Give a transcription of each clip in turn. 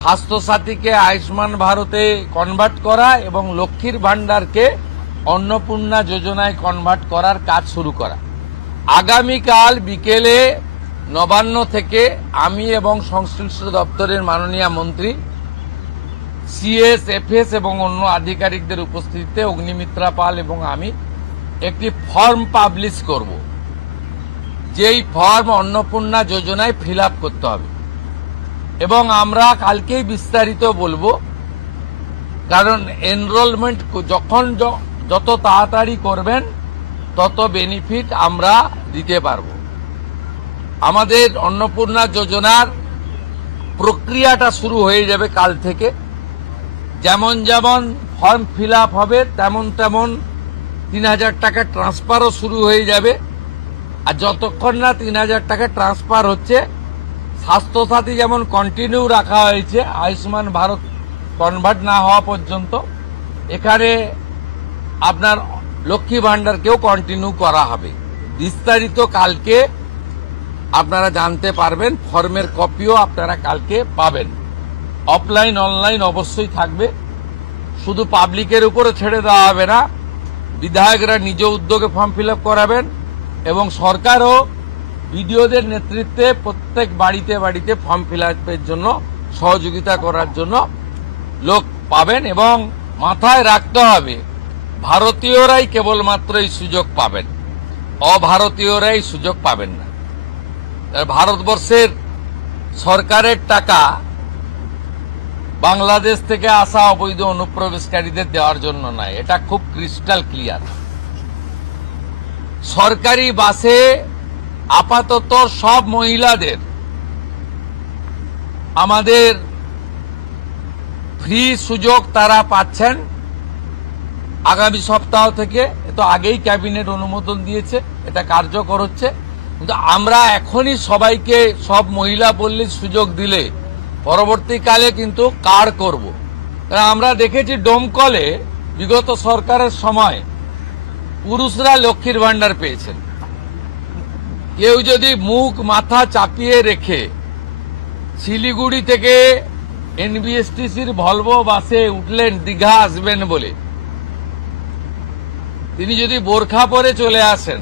স্বাস্থ্যসাথীকে আয়ুষ্মান ভারতে কনভার্ট করা এবং লক্ষ্মীর ভান্ডারকে অন্নপূর্ণা যোজনায় কনভার্ট করার কাজ শুরু করা। আগামীকাল বিকেলে নবান্ন থেকে আমি এবং সংশ্লিষ্ট দপ্তরের মাননীয় মন্ত্রী, সিএস, এফএস এবং অন্য আধিকারিকদের উপস্থিতিতে অগ্নিমিত্রা পাল এবং আমি একটি ফর্ম পাবলিশ করব, যেই ফর্ম অন্নপূর্ণা যোজনায় ফিল আপ করতে হবে এবং আমরা কালকেই বিস্তারিত বলবো। কারণ এনরোলমেন্ট যত তাড়াতাড়ি করবেন তত বেনিফিট আমরা দিতে পারবো। আমাদের অন্নপূর্ণা যোজনার প্রক্রিয়াটা শুরু হয়ে যাবে কাল থেকে। যেমন যেমন ফর্ম ফিল আপ হবে তেমন ৩,০০০ টাকা ট্রান্সফারও শুরু হয়ে যাবে। আর যতক্ষণ না ৩,০০০ টাকা ট্রান্সফার হচ্ছে, স্বাস্থ্যসাথী যেমন কন্টিনিউ রাখা হয়েছে আয়ুষ্মান ভারত কনভার্ট না হওয়া পর্যন্ত, এখানে আপনার লক্ষ্মী ভান্ডারকেও কন্টিনিউ করা হবে। বিস্তারিত কালকে আপনারা জানতে পারবেন। ফর্মের কপিও আপনারা কালকে পাবেন। অফলাইন অনলাইন অবশ্যই থাকবে। শুধু পাবলিকের উপরে ছেড়ে দেওয়া হবে না, বিধায়করা নিজ উদ্যোগে ফর্ম ফিল আপ করাবেন এবং সরকারও বিডিওদের নেতৃত্বে প্রত্যেক বাড়িতে বাড়িতে ফর্ম ফিল আপের জন্য সহযোগিতা করার জন্য লোক পাবেন। এবং মাথায় রাখতে হবে, ভারতীয়রাই কেবলমাত্র এই সুযোগ পাবেন, অভারতীয়রা এই সুযোগ পাবেন না। ভারতবর্ষের সরকারের টাকা বাংলাদেশ থেকে আসা অবৈধ অনুপ্রবেশকারীদের দেওয়ার জন্য নয়, এটা খুব ক্রিস্টাল ক্লিয়ার। সরকারি বাসে আপাতত সব মহিলাদের আমাদের ফ্রি সুযোগ তারা পাচ্ছেন আগামী সপ্তাহ থেকে। তো আগেই ক্যাবিনেট অনুমোদন দিয়েছে, এটা কার্যকর হচ্ছে। কিন্তু আমরা এখনই সবাইকে সব মহিলা বললে সুযোগ দিলে পরবর্তীকালে কিন্তু কার করব। কারণ আমরা দেখেছি ডোমকলে বিগত সরকারের সময় পুরুষরা লক্ষ্মীর ভান্ডার পেয়েছেন। কেউ যদি মুখ মাথা চাপিয়ে রেখে শিলিগুড়ি থেকে এনবিএসটিসির ভলভো বাসে উঠলেন দীঘা আসবেন বলে, তিনি যদি বোরখা পরে চলে আসেন,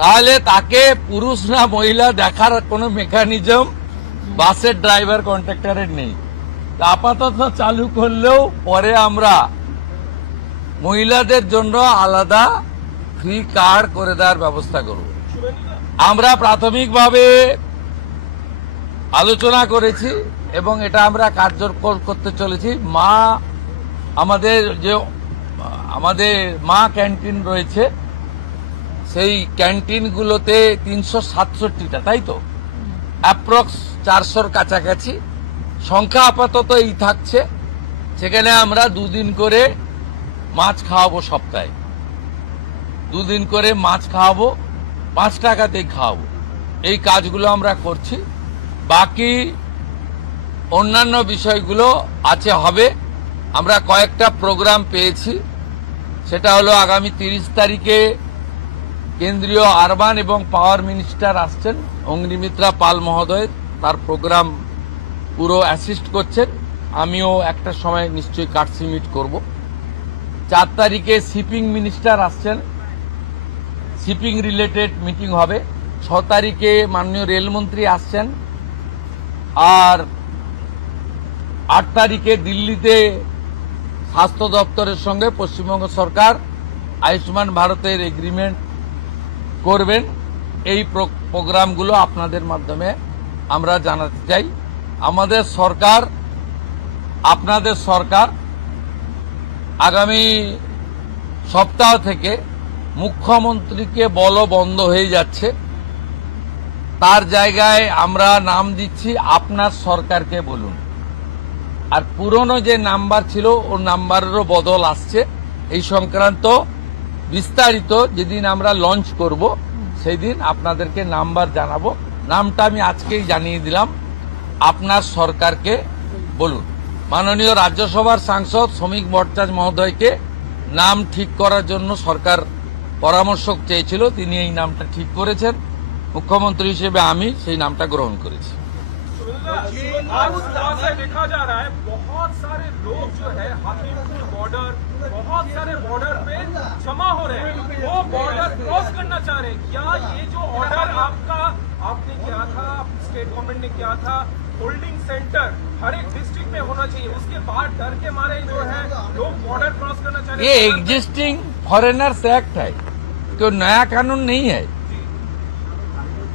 তাহলে তাকে পুরুষ না মহিলা দেখার কোনো মেকানিজম বাসের ড্রাইভার কন্ট্রাক্টরের নেই। আপাতত চালু করলেও পরে আমরা মহিলাদের জন্য আলাদা ফ্রি কার্ড করে দেওয়ার ব্যবস্থা করব। আমরা প্রাথমিকভাবে আলোচনা করেছি এবং এটা আমরা কার্যকর করতে চলেছি। আমাদের মা ক্যান্টিন রয়েছে, সেই ক্যান্টিনগুলোতে ৩৬৭টা, তাই তো অ্যাপ্রক্স ৪০০-র কাছাকাছি সংখ্যা আপাতত এই থাকছে। সেখানে আমরা ২ দিন করে মাছ খাওয়াবো, সপ্তাহে 2 দিন করে মাছ খাওয়াবো, 5 টাকাতেই খাওয়াবো। এই কাজগুলো আমরা করছি। বাকি অন্যান্য বিষয়গুলো হবে। আমরা কয়েকটা প্রোগ্রাম পেয়েছি। সেটা হলো আগামী 30 তারিখে কেন্দ্রীয় আরবান এবং পাওয়ার মিনিস্টার আসছেন, অগ্নিমিত্রা পাল মহোদয়, তার প্রোগ্রাম পুরো অ্যাসিস্ট করছেন। আমিও একটা সময় নিশ্চয়ই কাটসি মিট করব। 4 তারিখে শিপিং মিনিস্টার আসছেন, শিপিং রিলেটেড মিটিং হবে। 6 তারিখে মাননীয় রেলমন্ত্রী আসছেন। আর 8 তারিখে দিল্লিতে স্বাস্থ্য দপ্তরের সঙ্গে পশ্চিমবঙ্গ সরকার আয়ুষ্মান ভারতের এগ্রিমেন্ট করবেন। এই প্রোগ্রামগুলো আপনাদের মাধ্যমে আমরা জানাতে চাই। আমাদের সরকার, আপনাদের সরকার আগামী সপ্তাহ থেকে মুখ্যমন্ত্রীকে বন্ধ হয়ে যাচ্ছে, তার জায়গায় আমরা নাম দিচ্ছি আপনার সরকারকে বলুন। আর পুরনো যে নাম্বার ছিল ওর নাম্বারেরও বদল আসছে। এই সংক্রান্ত বিস্তারিত যেদিন আমরা লঞ্চ করব সেই দিন আপনাদেরকে নাম্বার জানাবো। নামটা আমি আজকেই জানিয়ে দিলাম, আপনার সরকারকে বলুন। মাননীয় রাজ্যসভার সাংসদ শ্রমিক ভট্টাচার্য মহোদয়কে নাম ঠিক করার জন্য সরকার পরামর্শ চেয়েছিল, তিনি এই নামটা ঠিক করেছেন। মুখ্যমন্ত্রী হিসেবে আমি সেই নামটা গ্রহণ করেছি। आज सुबह से देखा जा रहा है बहुत सारे लोग जो है हाथीपुर बॉर्डर, बहुत सारे बॉर्डर पे जमा हो रहे हैं, वो बॉर्डर क्रॉस करना चाह रहे हैं। क्या ये जो ऑर्डर आपने किया था, स्टेट गवर्नमेंट ने किया था, होल्डिंग सेंटर हर एक डिस्ट्रिक्ट में होना चाहिए, उसके बाद डर के मारे जो है लोग बॉर्डर क्रॉस करना चाह रहे ये हैं? एग्जिस्टिंग फॉरेनर्स एक्ट है, कोई नया कानून नहीं है।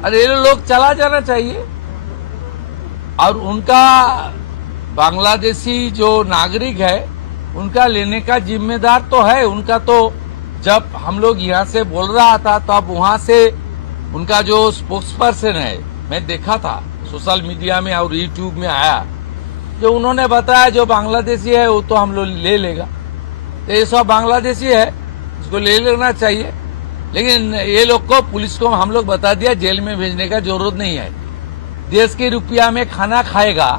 अरे ये लोग चला जाना चाहिए, और उनका बांग्लादेशी जो नागरिक है उनका लेने का जिम्मेदार तो है उनका। तो जब हम लोग यहाँ से बोल रहा था तब वहां से उनका जो स्पोक्स पर्सन है, मैं देखा था सोशल मीडिया में और यूट्यूब में आया, जो उन्होंने बताया जो बांग्लादेशी है वो तो हम लोग ले लेगा। तो ये सब बांग्लादेशी है, इसको ले लेना चाहिए। लेकिन ये लोग को, पुलिस को हम लोग बता दिया जेल में भेजने का जरूरत नहीं है। देश के रुपया में खाना खाएगा,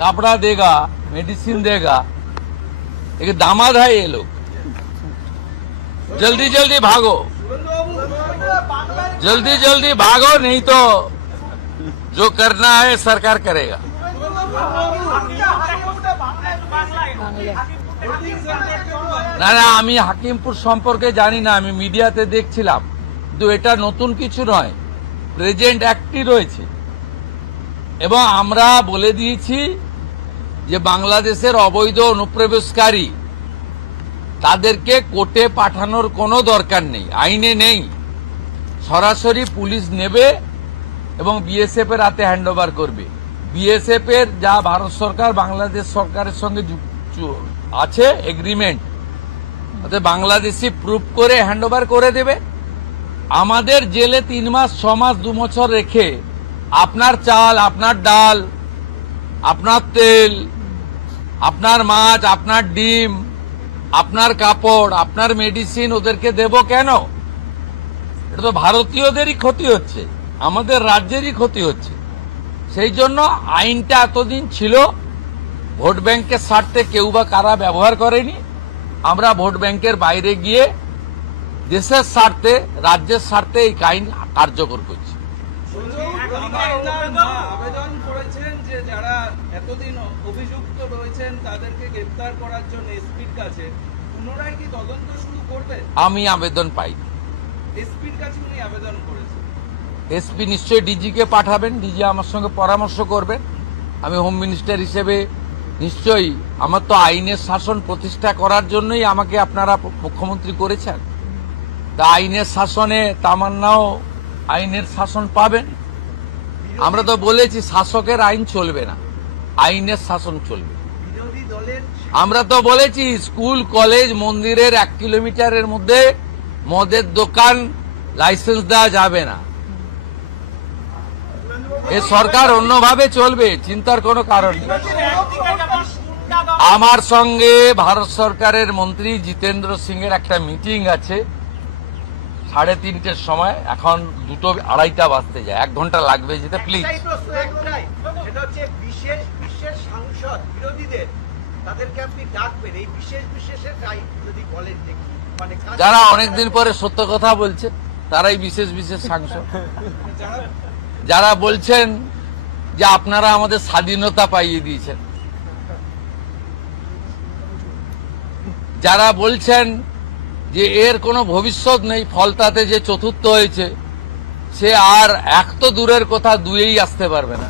कपड़ा देगा, मेडिसिन देगा। एक दामाद है ये लोग। जल्दी जल्दी भागो, जल्दी जल्दी भागो, नहीं तो जो करना है सरकार करेगा। না না, আমি হাকিমপুর সম্পর্কে জানি না, আমি মিডিয়াতে দেখছিলাম, কিন্তু এটা নতুন কিছু নয়, প্রেজেন্ট অ্যাক্টই রয়েছে। এবং আমরা বলে দিয়েছি যে বাংলাদেশের অবৈধ অনুপ্রবেশকারী তাদেরকে কোর্টে পাঠানোর কোনো দরকার নেই, আইনে নেই। সরাসরি পুলিশ নেবে এবং বিএসএফ এর হাতে হ্যান্ডওভার করবে। বিএসএফ এর যা ভারত সরকার বাংলাদেশ সরকারের সঙ্গে আছে এগ্রিমেন্ট, তাতে বাংলাদেশি প্রুফ করে হ্যান্ডওভার করে দেবে। আমাদের জেলে 3 মাস 6 মাস 2 বছর রেখে আপনার চাল, আপনার ডাল, আপনার তেল, আপনার মাছ, আপনার ডিম, আপনার কাপড়, আপনার মেডিসিন ওদেরকে দেব কেন? এটা তো ভারতীয়দেরই ক্ষতি হচ্ছে, আমাদের রাজ্যেরই ক্ষতি হচ্ছে। সেই জন্য আইনটা এতদিন ছিল ভোট ব্যাংকের স্বার্থে কেউ বা কারা ব্যবহার করেনি। আমরা ভোট ব্যাংকের বাইরে গিয়ে দেশের স্বার্থে, রাজ্যের স্বার্থে এই আইন কার্যকর করছি। আবেদন করেছেন যে যারা এতদিন অভিযুক্ত রয়েছেন তাদেরকে গ্রেফতার করার জন্য এসপির কাছে, পুনরায় কি তদন্ত শুরু করবে? আমি আবেদন পাইনি। এসপির কাছে উনি আবেদন করেছেন। এসপি নিশ্চয়ই ডিজিকে পাঠাবেন, ডিজি আমার সঙ্গে পরামর্শ করবেন। আমি হোম মিনিস্টার হিসেবে নিশ্চয়ই, আমার তো আইনের শাসন প্রতিষ্ঠা করার জন্যই আমাকে আপনারা মুখ্যমন্ত্রী করেছেন। তা আইনের শাসনে তামান্নাও আইনের শাসন পাবেন। আমরা তো বলেছি শাসকের আইন চলবে না, আইনের শাসন চলবে। বিরোধী দলের আমরা তো বলেছি স্কুল, কলেজ, মন্দিরের 1 কিলোমিটারের মধ্যে মদের দোকান লাইসেন্স দেওয়া যাবে না। এ সরকার অন্যভাবে চলবে, চিন্তার কোনো কারণ নেই। আমার সঙ্গে ভারত সরকারের মন্ত্রী জিতেন্দ্র সিং এর একটা মিটিং আছে 3:30টার সময়। এখন 2:30 বাজতে যায়, 1 ঘন্টা লাগবে যেতে। প্লিজ, সেটা হচ্ছে বিশেষ সাংসদ বিরোধীদের, তাদেরকে আপনি ডাকবেন এই বিশেষের টাইপ যদি বলেন যে কি, মানে যারা অনেকদিন পরে সত্য কথা বলছে তারাই বিশেষ সাংসদ। যারা বলছেন যে আপনারা আমাদের স্বাধীনতা পাইয়ে দিয়েছেন, যারা বলছেন যে এর কোনো ভবিষ্যৎ নেই, ফলতাতে যে চতুর্থ হয়েছে সে আর 1 তো দূরের কথা 2-এই আসতে পারবে না।